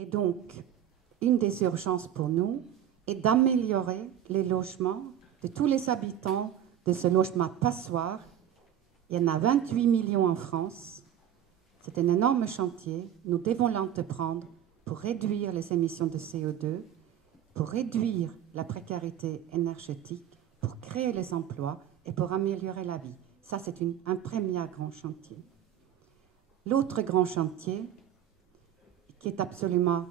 Et donc, une des urgences pour nous est d'améliorer les logements de tous les habitants de ce logement passoire. Il y en a 28 millions en France. C'est un énorme chantier. Nous devons l'entreprendre pour réduire les émissions de CO2, pour réduire la précarité énergétique, pour créer les emplois et pour améliorer la vie. Ça, c'est un premier grand chantier. L'autre grand chantier, qui est absolument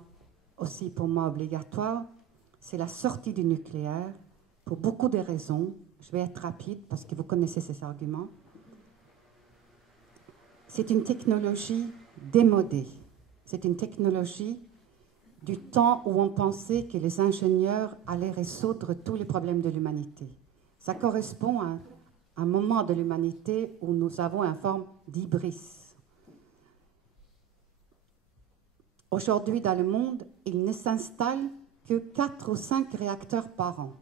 aussi pour moi obligatoire, c'est la sortie du nucléaire, pour beaucoup de raisons. Je vais être rapide parce que vous connaissez ces arguments. C'est une technologie démodée. C'est une technologie du temps où on pensait que les ingénieurs allaient résoudre tous les problèmes de l'humanité. Ça correspond à un moment de l'humanité où nous avons une forme d'hybris. Aujourd'hui, dans le monde, il ne s'installe que 4 ou 5 réacteurs par an.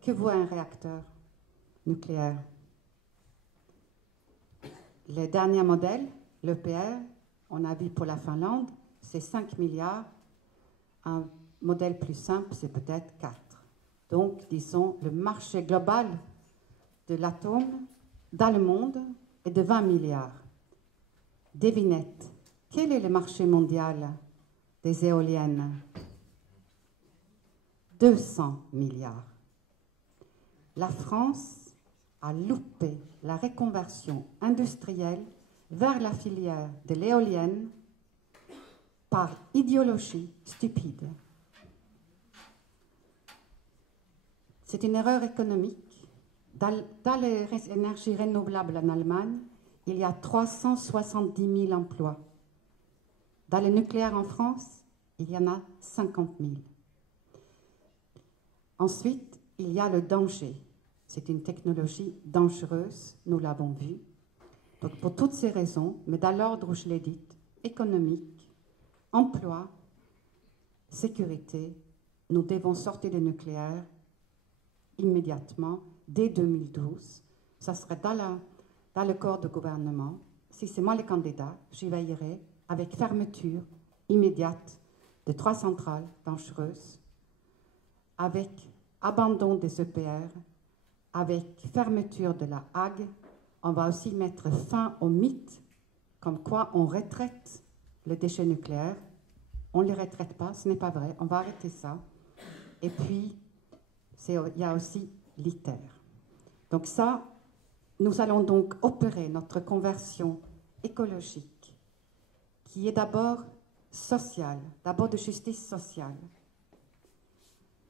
Que vaut un réacteur nucléaire? Le dernier modèle, l'EPR, on a vu pour la Finlande, c'est 5 milliards. Un modèle plus simple, c'est peut-être 4. Donc, disons, le marché global de l'atome dans le monde est de 20 milliards. Devinette, quel est le marché mondial des éoliennes? 200 milliards. La France a loupé la reconversion industrielle vers la filière de l'éolienne par idéologie stupide. C'est une erreur économique. Dans les énergies renouvelables en Allemagne, il y a 370 000 emplois. Dans le nucléaire en France, il y en a 50 000. Ensuite, il y a le danger. C'est une technologie dangereuse, nous l'avons vu. Donc, pour toutes ces raisons, mais dans l'ordre où je l'ai dit, économique, emploi, sécurité, nous devons sortir du nucléaire immédiatement, dès 2012. Ça serait dans le corps de gouvernement. Si c'est moi le candidat, j'y veillerai avec fermeture immédiate de 3 centrales dangereuses, avec abandon des EPR, avec fermeture de la Hague. On va aussi mettre fin au mythe comme quoi on retraite les déchets nucléaires. On ne les retraite pas, ce n'est pas vrai, on va arrêter ça. Et puis, il y a aussi l'ITER. Donc ça, nous allons donc opérer notre conversion écologique, qui est d'abord sociale, d'abord de justice sociale,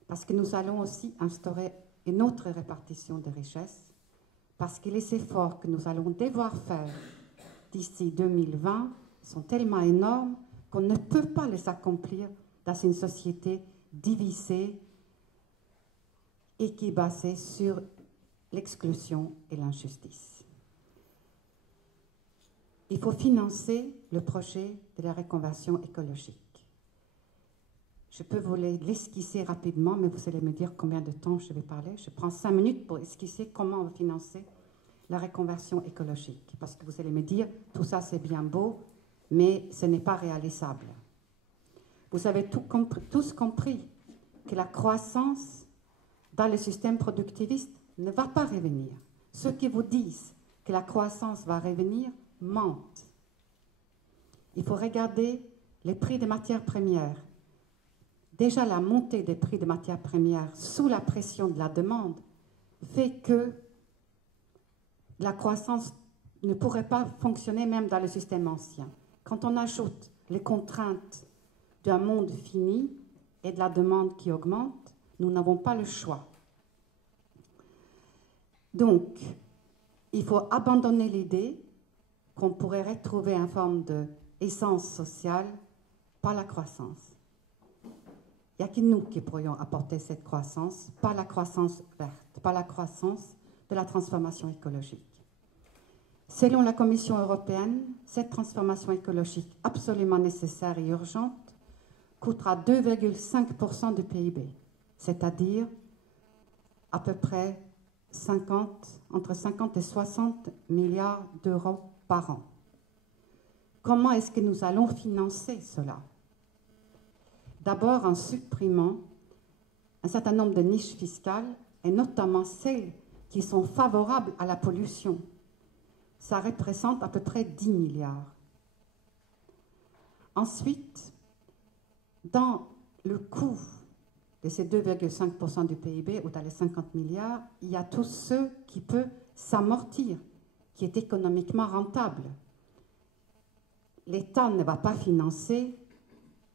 parce que nous allons aussi instaurer une autre répartition des richesses, parce que les efforts que nous allons devoir faire d'ici 2020 sont tellement énormes qu'on ne peut pas les accomplir dans une société divisée et qui est basée sur l'exclusion et l'injustice. Il faut financer le projet de la reconversion écologique. Je peux vous l'esquisser rapidement, mais vous allez me dire combien de temps je vais parler. Je prends 5 minutes pour esquisser comment on va financer la reconversion écologique. Parce que vous allez me dire, tout ça c'est bien beau, mais ce n'est pas réalisable. Vous avez tous compris que la croissance dans le système productiviste ne va pas revenir. Ceux qui vous disent que la croissance va revenir mentent. Il faut regarder les prix des matières premières. Déjà, la montée des prix des matières premières sous la pression de la demande fait que la croissance ne pourrait pas fonctionner même dans le système ancien. Quand on ajoute les contraintes d'un monde fini et de la demande qui augmente, nous n'avons pas le choix. Donc, il faut abandonner l'idée qu'on pourrait retrouver une forme d'essence sociale par la croissance. Il n'y a que nous qui pourrions apporter cette croissance, pas la croissance verte, pas la croissance de la transformation écologique. Selon la Commission européenne, cette transformation écologique absolument nécessaire et urgente coûtera 2,5% du PIB, c'est-à-dire à peu près entre 50 et 60 milliards d'euros par an. comment est-ce que nous allons financer cela? D'abord en supprimant un certain nombre de niches fiscales, et notamment celles qui sont favorables à la pollution. Ça représente à peu près 10 milliards. Ensuite, dans le coût de ces 2,5% du PIB, ou dans les 50 milliards, il y a tout ce qui peut s'amortir, qui est économiquement rentable. L'État ne va pas financer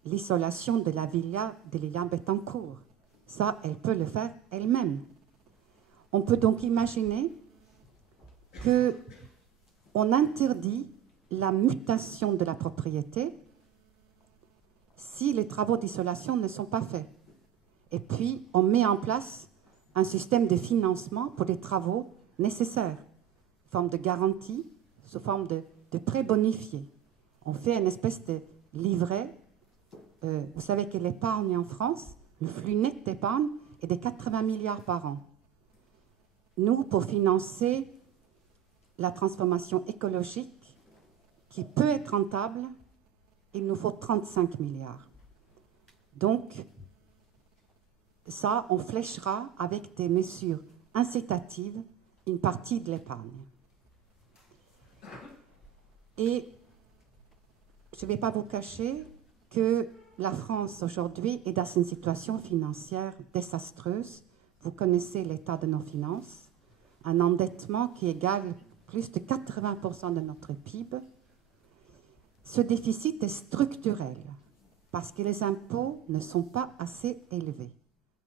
l'isolation de la villa de Liliane Bettencourt. Ça, elle peut le faire elle-même. On peut donc imaginer qu'on interdit la mutation de la propriété si les travaux d'isolation ne sont pas faits. Et puis, on met en place un système de financement pour des travaux nécessaires, sous forme de garantie, sous forme de prêts bonifiés. On fait une espèce de livret. Vous savez que l'épargne en France, le flux net d'épargne est de 80 milliards par an. Nous, pour financer la transformation écologique, qui peut être rentable, il nous faut 35 milliards. Donc, ça, on fléchera avec des mesures incitatives une partie de l'épargne. Et je ne vais pas vous cacher que la France aujourd'hui est dans une situation financière désastreuse. Vous connaissez l'état de nos finances, un endettement qui égale plus de 80% de notre PIB. Ce déficit est structurel parce que les impôts ne sont pas assez élevés.